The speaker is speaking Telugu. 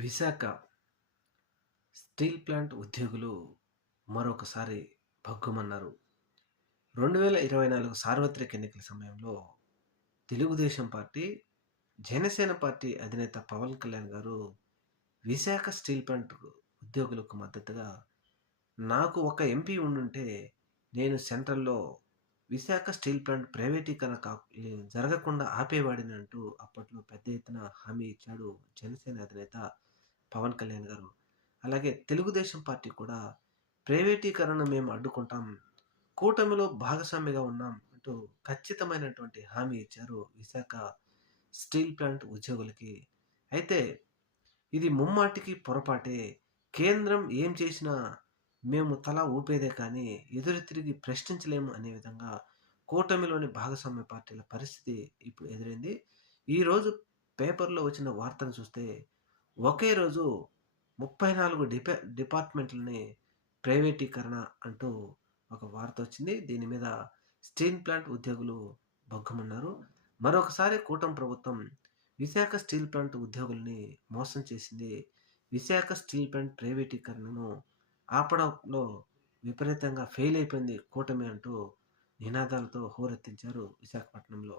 విశాఖ స్టీల్ ప్లాంట్ ఉద్యోగులు మరొకసారి భగ్గుమన్నారు. రెండు వేల ఇరవై నాలుగు సార్వత్రిక ఎన్నికల సమయంలో తెలుగుదేశం పార్టీ జనసేన పార్టీ అధినేత పవన్ కళ్యాణ్ గారు విశాఖ స్టీల్ ప్లాంట్ ఉద్యోగులకు మద్దతుగా నాకు ఒక ఎంపీ ఉండుంటే నేను సెంట్రల్లో విశాఖ స్టీల్ ప్లాంట్ ప్రైవేటీకరణ కా జరగకుండా ఆపేవాడిని అంటూ అప్పట్లో పెద్ద ఎత్తున హామీ ఇచ్చాడు జనసేన అధినేత పవన్ కళ్యాణ్ గారు. అలాగే తెలుగుదేశం పార్టీ కూడా ప్రైవేటీకరణ మేము అడ్డుకుంటాం కూటమిలో భాగస్వామిగా ఉన్నాం అంటూ ఖచ్చితమైనటువంటి హామీ ఇచ్చారు విశాఖ స్టీల్ ప్లాంట్ ఉద్యోగులకి. అయితే ఇది ముమ్మాటికి పొరపాటే కేంద్రం ఏం చేసినా మేము తల ఊపేదే కానీ ఎదురు తిరిగి ప్రశ్నించలేము అనే విధంగా కూటమిలోని భాగస్వామ్య పార్టీల పరిస్థితి ఇప్పుడు ఎదురైంది. ఈరోజు పేపర్లో వచ్చిన వార్తను చూస్తే ఒకే రోజు ముప్పై నాలుగు డిపా డిపార్ట్మెంట్లని ప్రైవేటీకరణ అంటూ ఒక వార్త వచ్చింది. దీని మీద స్టీల్ ప్లాంట్ ఉద్యోగులు బగ్గుమన్నారు మరొకసారి కూటమి ప్రభుత్వం విశాఖ స్టీల్ ప్లాంట్ ఉద్యోగుల్ని మోసం చేసింది. విశాఖ స్టీల్ ప్లాంట్ ప్రైవేటీకరణను ఆపడంలో విపరీతంగా ఫెయిల్ అయిపోయింది కూటమి అంటూ నినాదాలతో హోరెత్తించారు విశాఖపట్నంలో.